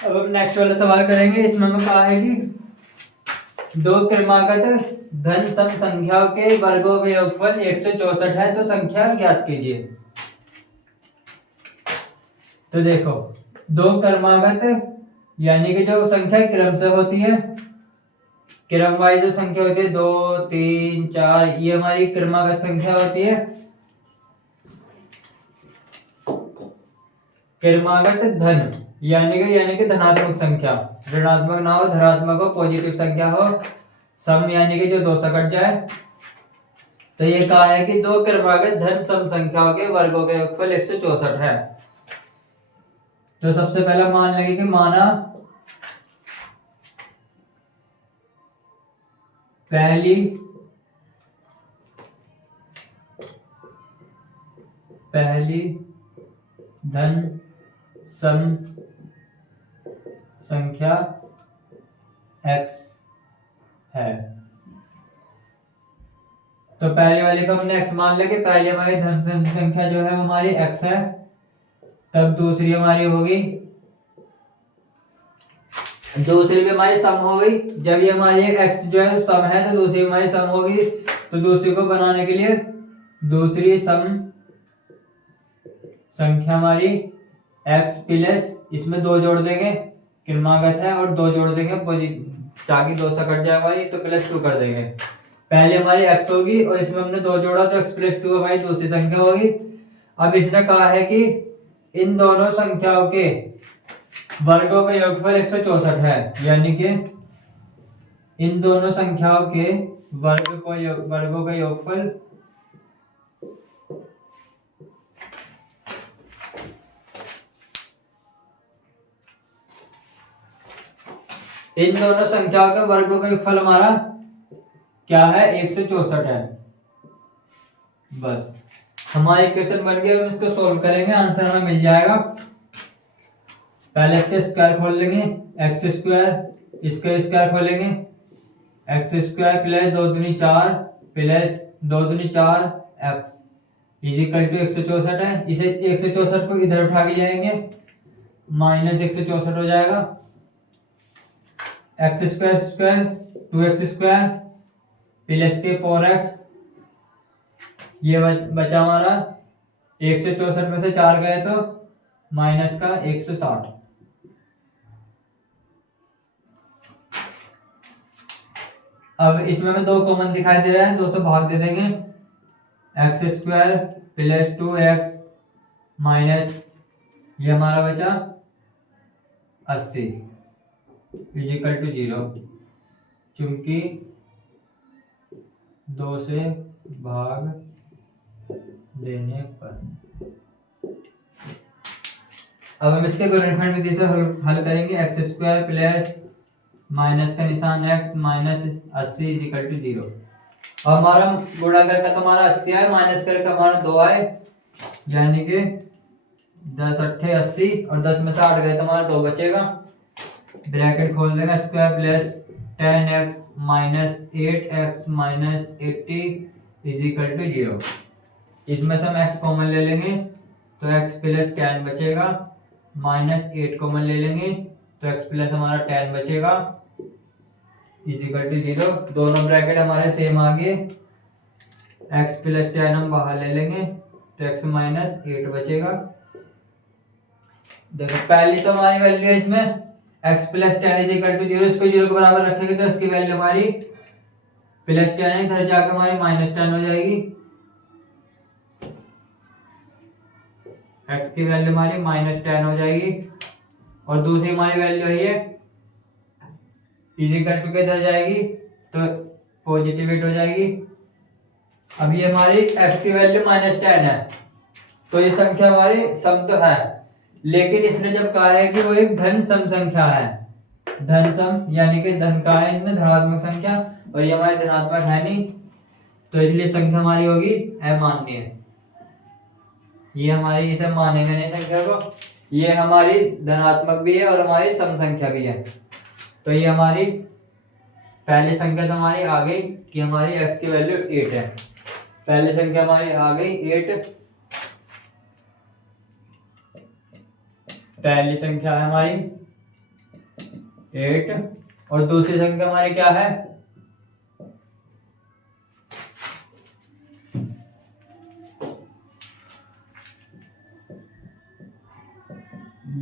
अब हम नेक्स्ट वाला सवाल करेंगे। इसमें हमें कहा है कि दो क्रमागत धन सम संख्याओं के वर्गों का योगफल 164 है, तो संख्या ज्ञात कीजिए। तो देखो, दो क्रमागत यानी कि जो संख्या क्रम से होती है, क्रम वाइज जो संख्या होती है 2 3 4, ये हमारी क्रमागत संख्या होती है। क्रमागत धन यानी कि धनात्मक संख्या, ऋणात्मक ना हो, धनात्मक हो, पॉजिटिव संख्या हो, सम यानी कि जो दो से कट जाए। तो ये कहा है कि दो क्रमागत धन सम संख्याओं के वर्गों का योगफल 164 है। तो सबसे पहला मान लेंगे कि माना पहली धन सम संख्या x है। तो पहले वाले को हमने x मान लेंगे, पहली हमारी धन सम संख्या जो है हमारी x है। तब दूसरी हमारी होगी, दूसरी भी हमारी सम हो गई। जब ये हमारी x जो है सम है, तो दूसरी हमारी सम होगी। तो दूसरी को बनाने के लिए दूसरी सम संख्या हमारी x प्लस, इसमें दो जोड़ देंगे, क्रमागत है, और दो जोड़ देंगे ताकि दो से कट जाए हमारी, तो +2 कर देंगे। पहले हमारी x होगी और इसमें हमने दो जोड़ा, तो x + 2 हमारी दूसरी संख्या होगी। अब इसने कहा है कि इन दोनों संख्याओं के वर्गों का योगफल 164 है, यानी कि इन दोनों संख्याओं के वर्गों का योगफल इन दोनों संख्याओं के वर्गों का योगफल हमारा क्या है, 164 है। बस हमारी इक्वेशन बन गई। हम इसको सोल्व करेंगे, आंसर हमें मिल जाएगा। पहले इसके स्क्वायर खोल लेंगे, एक्स स्क्वायर, इसका स्क्वायर खोलेंगे, एक्स स्क्वायर प्लस 2 दूनी 4 प्लस 2 दूनी 4 एक्स इजिकल टू 164 है। इसे 164 को इधर उठा के जाएंगे, माइनस 164 हो जाएगा। X square square 2x square plus के 4x, ये बचा हमारा 164 में से 4 गए तो माइनस का 160। अब इसमें हमें दो कॉमन दिखाई दे रहा है, 2 से भाग दे देंगे, x square plus 2x minus ये हमारा बचा 80 इजिकल टू 0, चूंकि 2 से भाग देने पर। अब हम इसके गुणनखंड विधि से हल करेंगे, एक्स स्क्वायर प्लस माइनस का निशान x माइनस 80 इजिकल टू 0। और हमारा गुणा करके तो हमारा 80 है, माइनस करके हमारा 2 आए, यानी कि 10 अट्ठे 80, और 10 में से 8 गए तो हमारा 2 बचेगा। ब्रैकेट खोल देंगे, square plus 10x minus 8x minus 80 equal to 0। इसमें से हम x कॉमन ले लेंगे, तो x प्लस 10 बचेगा, माइनस 8 कॉमन ले लेंगे, तो x प्लस हमारा 10 बचेगा इजिकल टू 0। दोनों ब्रैकेट हमारे सेम आ गए, x प्लस 10 हम बाहर ले लेंगे, तो x माइनस 8 बचेगा। देखो पहली तो हमारी वैल्यू है इसमें x प्लस 10 इजिकल टू 0, इसको 0 के बराबर रखेंगे तो इसकी वैल्यू हमारी प्लस 10 है, इधर जाकर हमारी माइनस 10 हो जाएगी। x की वैल्यू हमारी माइनस 10 हो जाएगी, और दूसरी हमारी वैल्यू है इजिकल टू के इधर जाएगी तो पॉजिटिव 8 हो जाएगी। अब ये हमारी x की वैल्यू माइनस 10 है, तो ये संख्या हमारी सम तो है, लेकिन इसने जब कहा है कि वो एक धन सम संख्या है, धन सम यानी कि धन का है इसमें धनात्मक संख्या, और ये हमारी धनात्मक है नहीं, तो इसलिए संख्या हमारी होगी अमान्य। ये हमारी इसे मानेंगे नहीं संख्या को, ये हमारी धनात्मक भी है और हमारी सम संख्या भी है। तो ये हमारी पहली संख्या तो हमारी आ गई कि हमारी x की वैल्यू 8 है। पहली संख्या हमारी आ गई 8, पहली संख्या है हमारी 8 और दूसरी संख्या हमारी क्या है?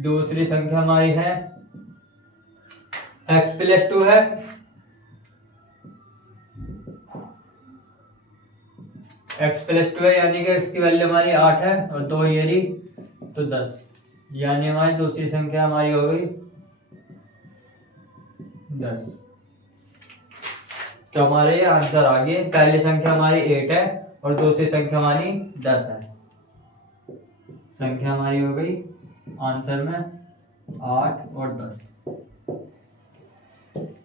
दूसरी संख्या हमारी है x+2 है, x+2 है यानी कि x की वैल्यू हमारी 8 है और 2 ये रही तो 10, यानी हमारी दूसरी संख्या हमारी हो गई 10। तो हमारे ये आंसर आ गए, पहली संख्या हमारी 8 है और दूसरी संख्या हमारी 10 है। संख्या हमारी हो गई आंसर में 8 और 10,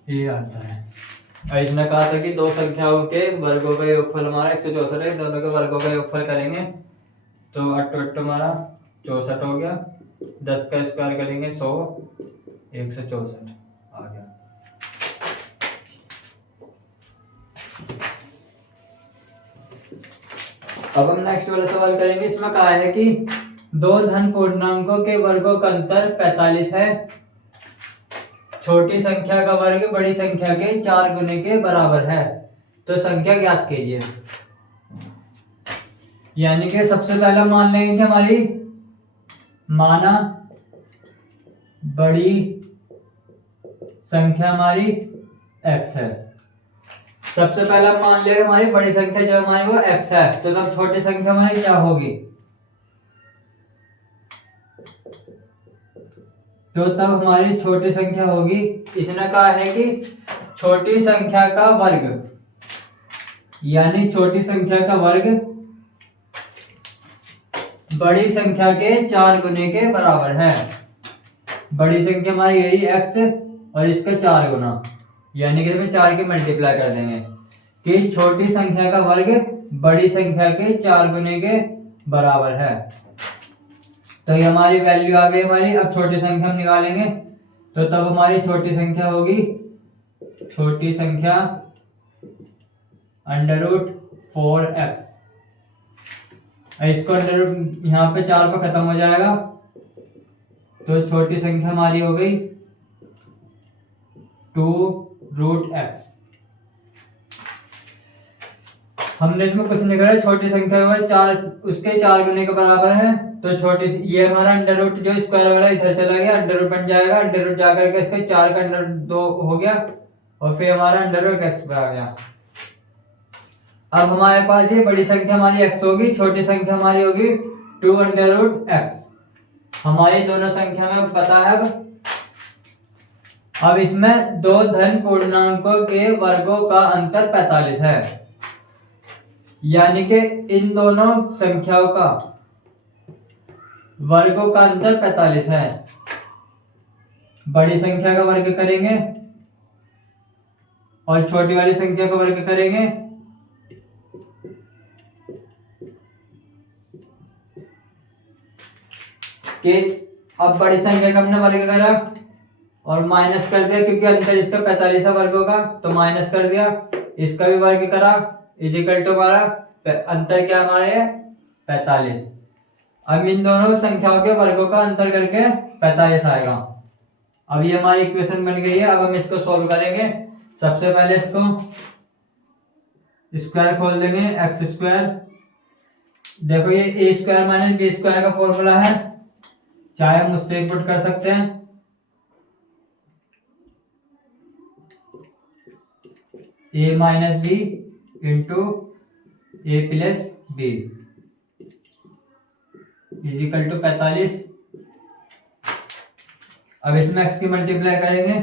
ये आंसर है। और इसने कहा था कि दो संख्याओं के वर्गों का योगफल हमारा 164 है, दोनों के वर्गों का योगफल करेंगे तो 8 हमारा 64 हो गया, 10 का स्क्वायर करेंगे 100, 164 आ गया। अब हम नेक्स्ट वाला सवाल करेंगे। इसमें कहा है कि दो धन पूर्णांकों के वर्गों का अंतर 45 है, छोटी संख्या का वर्ग बड़ी संख्या के 4 गुने के बराबर है, तो संख्या ज्ञात कीजिए। यानी कि सबसे पहला मान लेंगे कि हमारी माना बड़ी संख्या हमारी x है। सबसे पहला मान लेंगे हमारी बड़ी संख्या जो हमारी वो x है, तो तब छोटी संख्या हमारी क्या होगी? तो तब हमारी छोटी संख्या होगी, इसने कहा है कि छोटी संख्या का वर्ग, यानी छोटी संख्या का वर्ग बड़ी संख्या के 4 गुने के बराबर है। बड़ी संख्या हमारी यही x और इसका 4 गुना, यानी कि इसमें 4 की मल्टीप्लाई कर देंगे कि छोटी संख्या का वर्ग बड़ी संख्या के 4 गुने के बराबर है। तो ये हमारी वैल्यू आ गई हमारी। अब छोटी संख्या हम निकालेंगे तो तब हमारी छोटी संख्या होगी, छोटी संख्या √4x, इसको अंडर यहाँ पे 4 पे खत्म हो जाएगा, तो छोटी संख्या हमारी हो गई 2√x। हमने इसमें कुछ नहीं करा, छोटी संख्या का 4 उसके 4 गुने के बराबर है, तो छोटी ये हमारा अंडर रूट जो स्क्वायर वाला इधर चला गया, अंडर रूट बन जाएगा, अंडर रूट जाकर के इसके 4 का अंडर 2 हो गया और फिर हमारा अंडर रूट x पे आ गया। अब हमारे पास ये बड़ी संख्या हमारी x होगी, छोटी संख्या हमारी होगी 2√x। हमारी दोनों संख्या में पता है। अब इसमें दो धन पूर्णांकों के वर्गों का अंतर 45 है, यानी कि इन दोनों संख्याओं का वर्गों का अंतर 45 है। बड़ी संख्या का वर्ग करेंगे और छोटी वाली संख्या का वर्ग करेंगे, कि अब बड़ी संख्या का हमने वर्ग करा और माइनस कर दिया, क्योंकि अंतर इसका 45 है वर्गों का, तो माइनस कर दिया, इसका भी वर्ग करा, इजिकल टू हमारा अंतर क्या हमारे 45। अब इन दोनों संख्याओं के वर्गों का अंतर करके 45 आएगा। अब ये हमारी इक्वेशन बन गई है। अब हम इसको सॉल्व करेंगे। सबसे पहले इसको स्क्वायर खोल देंगे, x²। देखो ये a² - b² का फॉर्मूला है, चाहे हम उससे पुट कर सकते हैं। a - b into a + b equal to 45। अब इसमें x की मल्टीप्लाई करेंगे,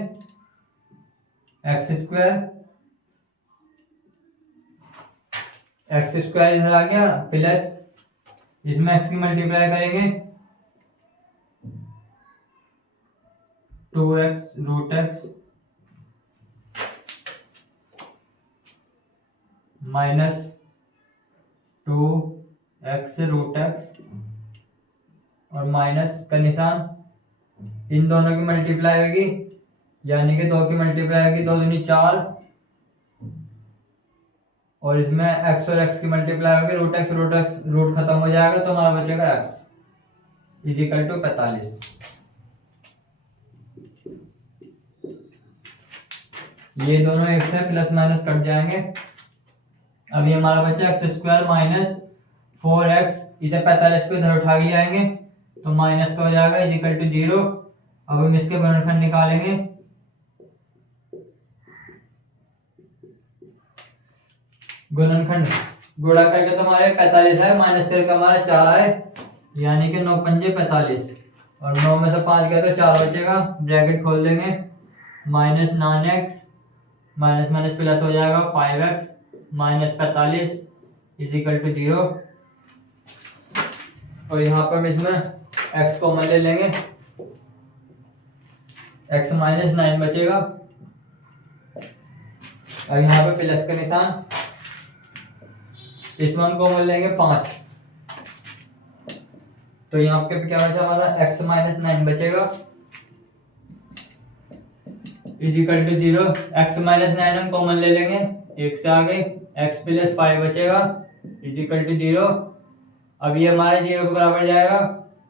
x² इधर आ गया, प्लस इसमें x की मल्टीप्लाई करेंगे 2x√x माइनस 2x√x और माइनस का निशान, इन दोनों की मल्टीप्लाई होगी, यानी कि 2 की मल्टीप्लाई होगी 2 दूनी 4 और इसमें x और x की मल्टीप्लाई होगी √x रूट खत्म हो जाएगा, तो हमारा बचेगा x इजिकल टू 45। ये दोनों एक्स है, प्लस माइनस कट जाएंगे। अभी हमारा बच्चा एक्स स्क्वायर माइनस 4x, इसे 45 को इधर उठा के ले आएंगे तो माइनस का हो जाएगा इज इक्वल टू 0। अब हम इसके गुणनखंड निकालेंगे। गुणनखंड गुणा करके तो हमारे 45 है, माइनस करके हमारा 4 है, यानी कि 9 पंजे 45 और 9 में से 5 गया तो 4 बचेगा। ब्रैकेट खोल देंगे, minus 9x minus minus plus हो जाएगा 5x minus 45 is equal to 0। और यहाँ पर हम इसमें x कॉमन ले लेंगे, x माइनस 9 बचेगा। अब यहाँ पर प्लस का निशान, इसमें हम कॉमन लेंगे 5, तो यहाँ पे क्या बचा हमारा x माइनस 9 बचेगा is equal to 0। x minus 9 हम कॉमन ले लेंगे, एक से आगे x प्लस 5 बचेगा इज इक्वल टू 0। अब ये हमारे 0 के बराबर जाएगा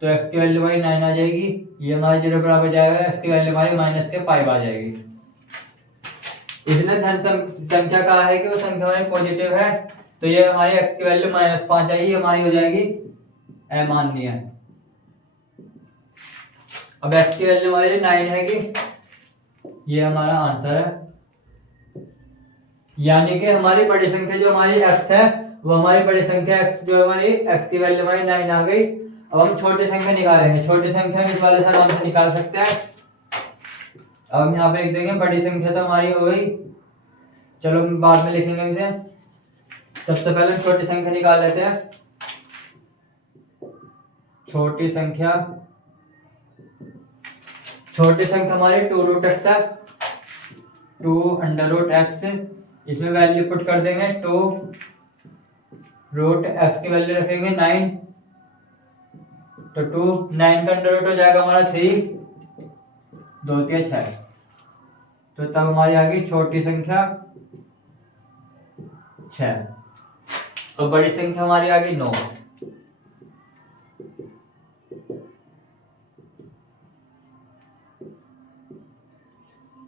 तो x की वैल्यू हमारी 9 आ जाएगी, ये हमारे 0 के बराबर जाएगा, x की वैल्यू हमारी माइनस के 5 आ जाएगी। इसने धन संख्या कहा है कि वो संख्या हमारी पॉजिटिव है, तो ये हमारी x की वैल्यू -5 आई, हमारी हो जाएगी अमान्य। अब x की वैल्यू हमारी 9 है कि ये हमारा आंसर है, यानी कि हमारी बड़ी संख्या जो हमारी x है वो हमारी बड़ी संख्या x जो हमारी x की वैल्यू हमारी 9 आ गई। अब हम छोटी संख्या निकालेंगे, छोटी संख्या इस वाले से आराम से निकाल सकते हैं। अब हम यहाँ पे लिख देंगे बड़ी संख्या तो हमारी हो गई, चलो बाद में लिखेंगे इसे। सबसे पहले हम छोटी संख्या निकाल लेते हैं। छोटी संख्या हमारी 2√x है, 2√x, इसमें वैल्यू पुट कर देंगे 2√x की वैल्यू रखेंगे 9, तो 9 का अंडर रूट हो जाएगा हमारा 3, 2 3 6, तो तब हमारी आ गई छोटी संख्या 6 और बड़ी संख्या हमारी आ गई 9।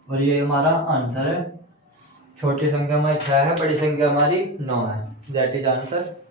और ये हमारा आंसर है। छोटी संख्या हमारी 6 है, बड़ी संख्या हमारी 9 है। That is answer.